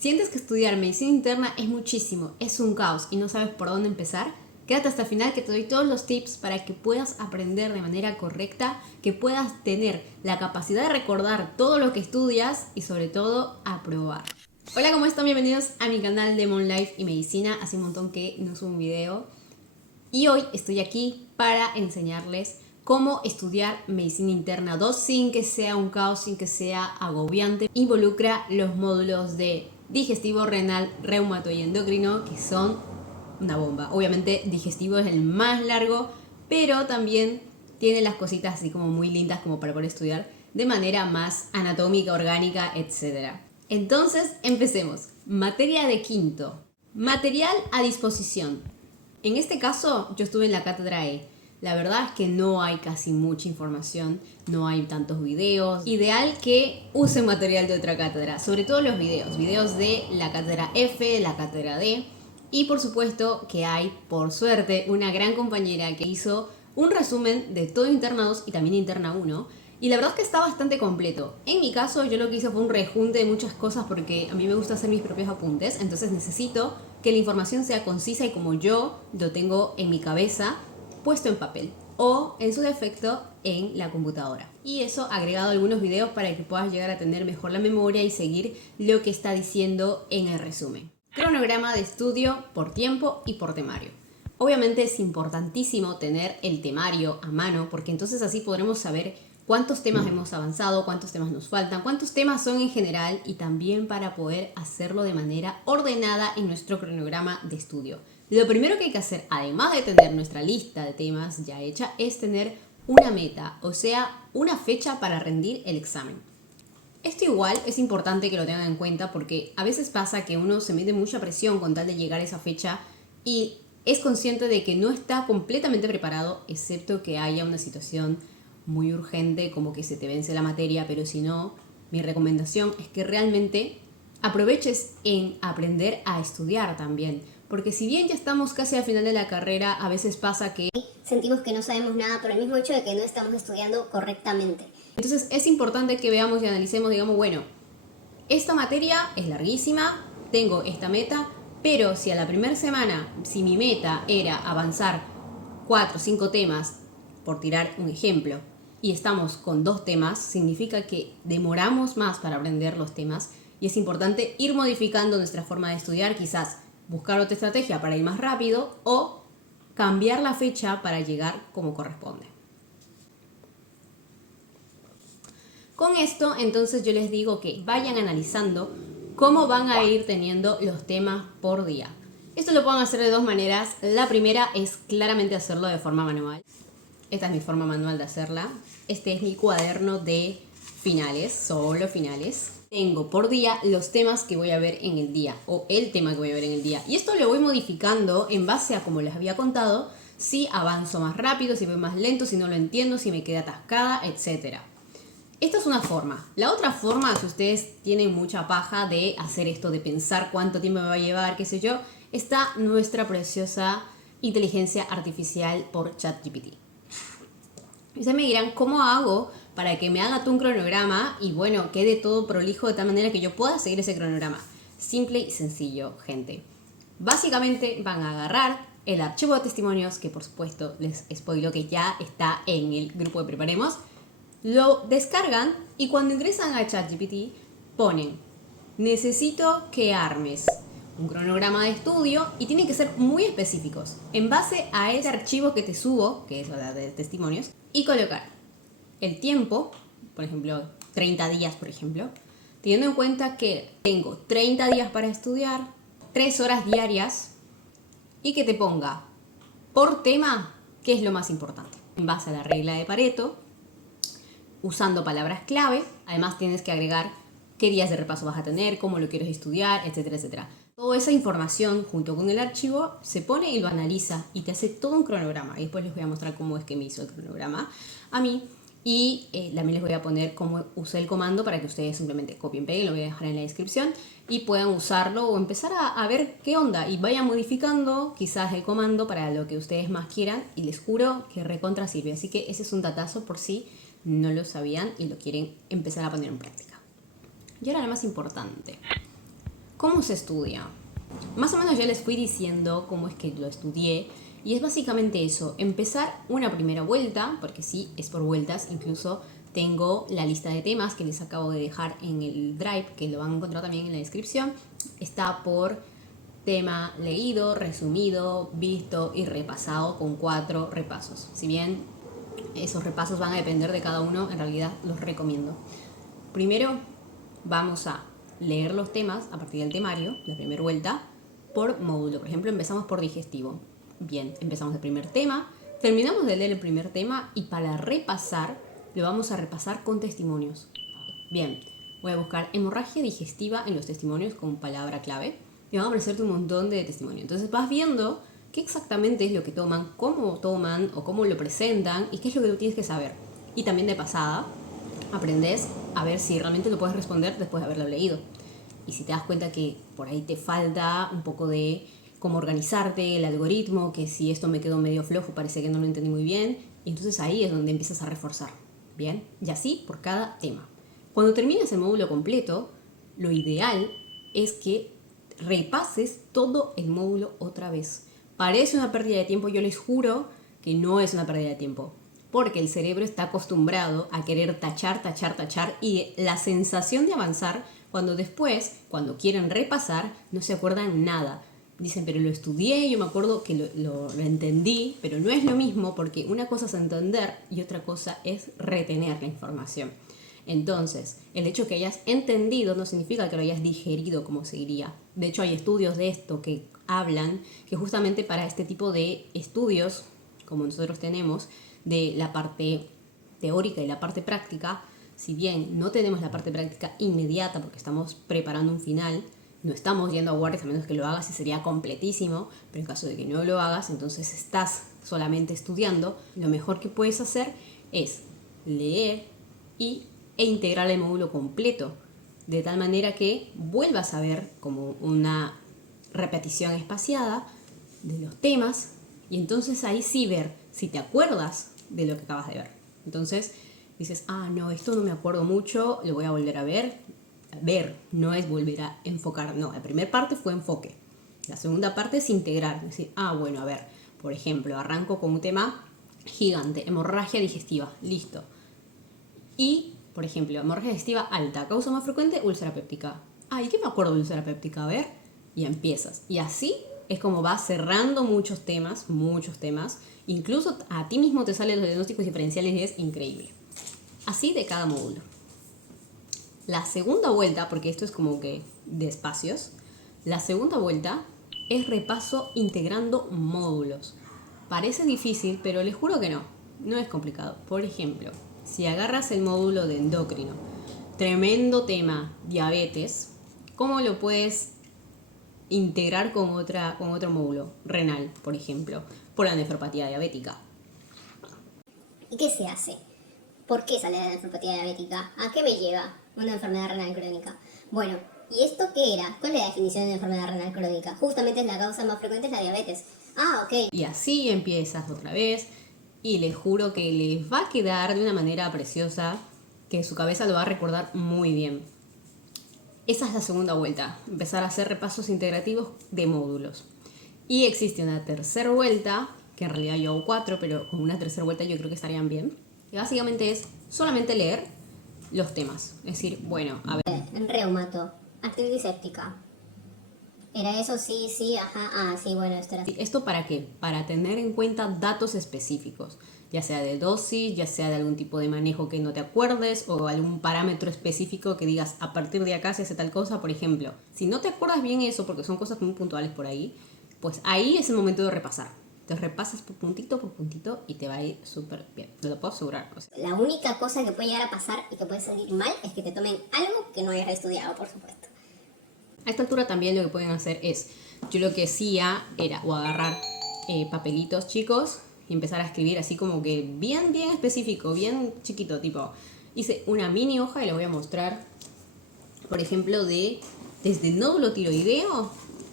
¿Sientes que estudiar medicina interna es muchísimo, es un caos y no sabes por dónde empezar? Quédate hasta el final que te doy todos los tips para que puedas aprender de manera correcta, que puedas tener la capacidad de recordar todo lo que estudias y sobre todo aprobar. Hola, ¿cómo están? Bienvenidos a mi canal de Mon Life y Medicina. Hace un montón que no subo un video y hoy estoy aquí para enseñarles cómo estudiar medicina interna 2 sin que sea un caos, sin que sea agobiante. Involucra los módulos de digestivo, renal, reumato y endocrino, que son una bomba. Obviamente digestivo es el más largo, pero también tiene las cositas así como muy lindas como para poder estudiar de manera más anatómica, orgánica, etc. Entonces, empecemos. Materia de quinto. Material a disposición. En este caso, yo estuve en la cátedra E. La verdad es que no hay casi mucha información, no hay tantos videos. Ideal que usen material de otra cátedra, sobre todo los videos de la cátedra F, de la cátedra D. Y por supuesto que hay, por suerte, una gran compañera que hizo un resumen de todo Interna 2 y también Interna 1. Y la verdad es que está bastante completo. En mi caso, yo lo que hice fue un rejunte de muchas cosas porque a mí me gusta hacer mis propios apuntes. Entonces necesito que la información sea concisa y como yo lo tengo en mi cabeza, puesto en papel o en su defecto en la computadora. Y eso agregado algunos videos para que puedas llegar a tener mejor la memoria y seguir lo que está diciendo en el resumen. Cronograma de estudio por tiempo y por temario. Obviamente es importantísimo tener el temario a mano porque entonces así podremos saber cuántos temas hemos avanzado, cuántos temas nos faltan, cuántos temas son en general y también para poder hacerlo de manera ordenada en nuestro cronograma de estudio. Lo primero que hay que hacer, además de tener nuestra lista de temas ya hecha, es tener una meta, o sea, una fecha para rendir el examen. Esto igual es importante que lo tengan en cuenta porque a veces pasa que uno se mete mucha presión con tal de llegar a esa fecha y es consciente de que no está completamente preparado, excepto que haya una situación muy urgente como que se te vence la materia, pero si no, mi recomendación es que realmente aproveches en aprender a estudiar también. Porque si bien ya estamos casi al final de la carrera, a veces pasa que sentimos que no sabemos nada por el mismo hecho de que no estamos estudiando correctamente. Entonces es importante que veamos y analicemos, digamos, bueno, esta materia es larguísima, tengo esta meta, pero si a la primera semana, si mi meta era avanzar 4 o 5 temas, por tirar un ejemplo, y estamos con 2 temas, significa que demoramos más para aprender los temas y es importante ir modificando nuestra forma de estudiar, quizás buscar otra estrategia para ir más rápido o cambiar la fecha para llegar como corresponde. Con esto, entonces yo les digo que vayan analizando cómo van a ir teniendo los temas por día. Esto lo pueden hacer de 2 maneras. La primera es claramente hacerlo de forma manual. Esta es mi forma manual de hacerla. Este es mi cuaderno de finales, solo finales. Tengo por día los temas que voy a ver en el día o el tema que voy a ver en el día. Y esto lo voy modificando en base a como les había contado, si avanzo más rápido, si voy más lento, si no lo entiendo, si me queda atascada, etc. Esta es una forma. La otra forma, si ustedes tienen mucha paja de hacer esto, de pensar cuánto tiempo me va a llevar, qué sé yo, está nuestra preciosa inteligencia artificial por ChatGPT. Ustedes me dirán, ¿cómo hago para que me haga tú un cronograma y bueno, quede todo prolijo de tal manera que yo pueda seguir ese cronograma? Simple y sencillo, gente. Básicamente van a agarrar el archivo de testimonios, que por supuesto les spoilo que ya está en el grupo de Preparemos, lo descargan y cuando ingresan a ChatGPT ponen, necesito que armes un cronograma de estudio y tienen que ser muy específicos en base a ese archivo que te subo, que es la de testimonios, y colocar el tiempo, por ejemplo, 30 días, por ejemplo, teniendo en cuenta que tengo 30 días para estudiar, 3 horas diarias, y que te ponga por tema qué es lo más importante. En base a la regla de Pareto, usando palabras clave, además tienes que agregar qué días de repaso vas a tener, cómo lo quieres estudiar, etcétera, etcétera. Toda esa información junto con el archivo se pone y lo analiza y te hace todo un cronograma. Y después les voy a mostrar cómo es que me hizo el cronograma a mí. Y también les voy a poner cómo usé el comando para que ustedes simplemente copien, peguen, lo voy a dejar en la descripción y puedan usarlo o empezar a ver qué onda y vayan modificando quizás el comando para lo que ustedes más quieran y les juro que recontra sirve. Así que ese es un datazo por si no lo sabían y lo quieren empezar a poner en práctica. Y ahora lo más importante. ¿Cómo se estudia? Más o menos ya les fui diciendo cómo es que lo estudié. Y es básicamente eso, empezar una primera vuelta, porque sí, es por vueltas, incluso tengo la lista de temas que les acabo de dejar en el Drive, que lo van a encontrar también en la descripción. Está por tema leído, resumido, visto y repasado con 4 repasos. Si bien esos repasos van a depender de cada uno, en realidad los recomiendo. Primero vamos a leer los temas a partir del temario, la primera vuelta, por módulo. Por ejemplo, empezamos por digestivo. Bien, empezamos el primer tema, terminamos de leer el primer tema y para repasar, lo vamos a repasar con testimonios. Bien, voy a buscar hemorragia digestiva en los testimonios como palabra clave y van a aparecerte un montón de testimonios. Entonces vas viendo qué exactamente es lo que toman o cómo lo presentan y qué es lo que tú tienes que saber. Y también de pasada, aprendes a ver si realmente lo puedes responder después de haberlo leído. Y si te das cuenta que por ahí te falta un poco de cómo organizarte, el algoritmo, que si esto me quedó medio flojo, parece que no lo entendí muy bien, y entonces ahí es donde empiezas a reforzar, ¿bien? Y así por cada tema. Cuando termines el módulo completo, lo ideal es que repases todo el módulo otra vez. Parece una pérdida de tiempo, yo les juro que no es una pérdida de tiempo, porque el cerebro está acostumbrado a querer tachar, y la sensación de avanzar, cuando después, cuando quieren repasar, no se acuerdan nada. Dicen, pero lo estudié, yo me acuerdo que lo entendí, pero no es lo mismo porque una cosa es entender y otra cosa es retener la información. Entonces, el hecho que hayas entendido no significa que lo hayas digerido como se diría. De hecho, hay estudios de esto que hablan que justamente para este tipo de estudios, como nosotros tenemos, de la parte teórica y la parte práctica, si bien no tenemos la parte práctica inmediata porque estamos preparando un final, no estamos yendo a guardias a menos que lo hagas y sería completísimo, pero en caso de que no lo hagas, entonces estás solamente estudiando, lo mejor que puedes hacer es leer e integrar el módulo completo, de tal manera que vuelvas a ver como una repetición espaciada de los temas y entonces ahí sí ver si te acuerdas de lo que acabas de ver. Entonces dices, no, esto no me acuerdo mucho, lo voy a volver a ver. Ver no es volver a enfocar, no, la primera parte fue enfoque, la segunda parte es integrar, es decir, bueno, a ver, por ejemplo, arranco con un tema gigante, hemorragia digestiva, listo, y, por ejemplo, hemorragia digestiva alta, causa más frecuente, úlcera péptica, ¿y qué me acuerdo de úlcera péptica? A ver, y empiezas, y así es como vas cerrando muchos temas, incluso a ti mismo te salen los diagnósticos diferenciales y es increíble, así de cada módulo. La segunda vuelta, porque esto es como que de espacios, la segunda vuelta es repaso integrando módulos. Parece difícil, pero les juro que no es complicado. Por ejemplo, si agarras el módulo de endocrino, tremendo tema, diabetes, ¿cómo lo puedes integrar con otro módulo? Renal, por ejemplo, por la nefropatía diabética. ¿Y qué se hace? ¿Por qué sale la nefropatía diabética? ¿A qué me lleva una enfermedad renal crónica? Bueno, ¿y esto qué era? ¿Cuál es la definición de una enfermedad renal crónica? Justamente la causa más frecuente es la diabetes. Ok. Y así empiezas otra vez y les juro que les va a quedar de una manera preciosa, que su cabeza lo va a recordar muy bien. Esa es la segunda vuelta, empezar a hacer repasos integrativos de módulos. Y existe una tercera vuelta, que en realidad yo hago 4, pero con una tercera vuelta yo creo que estarían bien. Y básicamente es solamente leer los temas. Es decir, bueno, a ver. Reumato, artritis séptica. ¿Era eso? Sí, sí, bueno, esto era... ¿Esto para qué? Para tener en cuenta datos específicos, ya sea de dosis, ya sea de algún tipo de manejo que no te acuerdes o algún parámetro específico que digas a partir de acá se hace tal cosa. Por ejemplo, si no te acuerdas bien eso, porque son cosas muy puntuales por ahí, pues ahí es el momento de repasar. Te repasas por puntito y te va a ir súper bien, te lo puedo asegurar. La única cosa que puede llegar a pasar y que puede salir mal es que te tomen algo que no hayas estudiado, por supuesto. A esta altura también lo que pueden hacer es, yo lo que hacía era o agarrar papelitos chicos y empezar a escribir así como que bien específico, bien chiquito, tipo, hice una mini hoja y les voy a mostrar, por ejemplo, desde nódulo tiroideo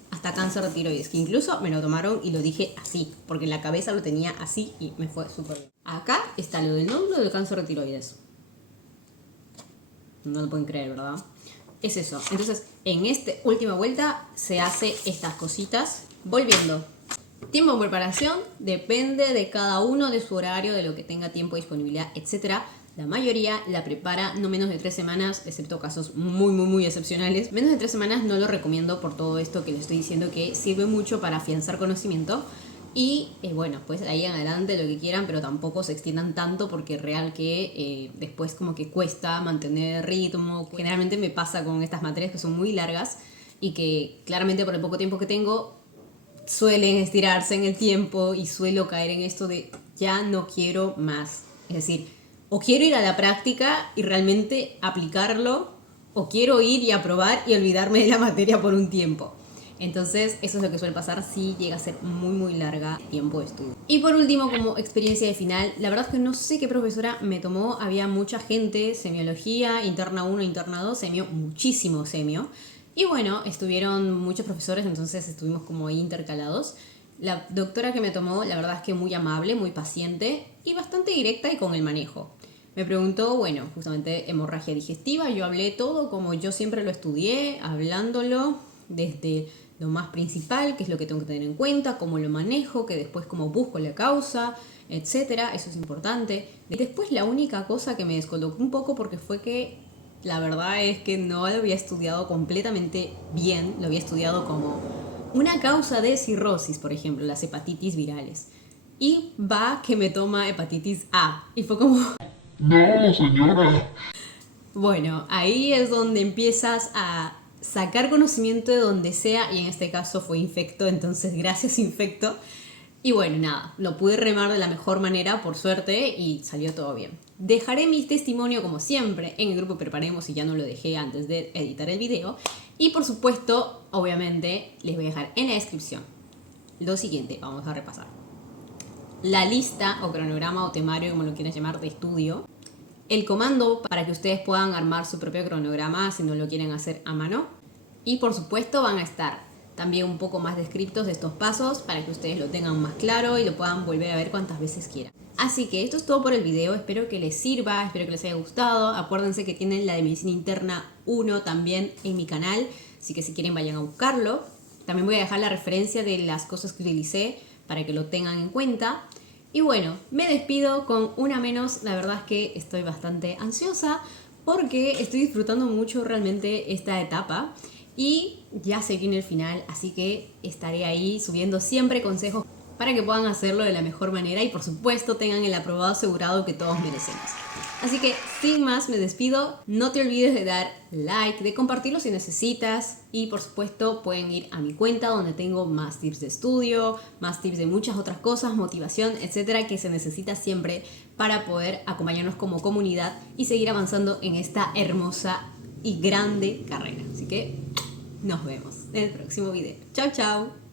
hasta cáncer de tiroides, que incluso me lo tomaron y lo dije así, porque en la cabeza lo tenía así y me fue súper bien. Acá está lo del nódulo del cáncer de tiroides. No lo pueden creer, ¿verdad? Es eso. Entonces, en esta última vuelta se hace estas cositas. Volviendo. Tiempo de preparación depende de cada uno, de su horario, de lo que tenga tiempo, disponibilidad, etc. La mayoría la prepara no menos de 3 semanas, excepto casos muy excepcionales. Menos de 3 semanas no lo recomiendo por todo esto que les estoy diciendo, que sirve mucho para afianzar conocimiento. Y bueno, pues ahí en adelante lo que quieran, pero tampoco se extiendan tanto porque es real que después como que cuesta mantener ritmo. Generalmente me pasa con estas materias que son muy largas y que claramente por el poco tiempo que tengo suelen estirarse en el tiempo y suelo caer en esto de ya no quiero más. Es decir, o quiero ir a la práctica y realmente aplicarlo, o quiero ir y aprobar y olvidarme de la materia por un tiempo. Entonces eso es lo que suele pasar si llega a ser muy larga tiempo de estudio. Y por último, como experiencia de final, la verdad es que no sé qué profesora me tomó. Había mucha gente, semiología, interna 1, interna 2, semio, muchísimo semio. Y bueno, estuvieron muchos profesores, entonces estuvimos como ahí intercalados. La doctora que me tomó, la verdad es que muy amable, muy paciente y bastante directa y con el manejo. Me preguntó, bueno, justamente hemorragia digestiva. Yo hablé todo como yo siempre lo estudié, hablándolo desde lo más principal, que es lo que tengo que tener en cuenta, cómo lo manejo, que después cómo busco la causa, etcétera. Eso es importante. Después la única cosa que me descolocó un poco porque fue que la verdad es que no lo había estudiado completamente bien, lo había estudiado como una causa de cirrosis, por ejemplo, las hepatitis virales. Y va que me toma hepatitis A. Y fue como... No, señora. Bueno, ahí es donde empiezas a sacar conocimiento de donde sea, y en este caso fue infecto, entonces gracias infecto. Y bueno, nada, lo pude remar de la mejor manera, por suerte, y salió todo bien. Dejaré mi testimonio, como siempre, en el grupo Preparemos, y ya no lo dejé antes de editar el video. Y por supuesto, obviamente, les voy a dejar en la descripción lo siguiente, vamos a repasar. La lista o cronograma o temario, como lo quieran llamar, de estudio. El comando para que ustedes puedan armar su propio cronograma si no lo quieren hacer a mano. Y por supuesto van a estar también un poco más descritos estos pasos para que ustedes lo tengan más claro y lo puedan volver a ver cuantas veces quieran. Así que esto es todo por el video, espero que les sirva, espero que les haya gustado. Acuérdense que tienen la de Medicina Interna 1 también en mi canal, así que si quieren vayan a buscarlo. También voy a dejar la referencia de las cosas que utilicé para que lo tengan en cuenta. Y bueno, me despido con una menos. La verdad es que estoy bastante ansiosa porque estoy disfrutando mucho realmente esta etapa y ya se viene el final, así que estaré ahí subiendo siempre consejos para que puedan hacerlo de la mejor manera y por supuesto tengan el aprobado asegurado que todos merecemos. Así que sin más me despido, no te olvides de dar like, de compartirlo si necesitas y por supuesto pueden ir a mi cuenta donde tengo más tips de estudio, más tips de muchas otras cosas, motivación, etcétera, que se necesita siempre para poder acompañarnos como comunidad y seguir avanzando en esta hermosa y grande carrera. Así que nos vemos en el próximo video. Chao, chao.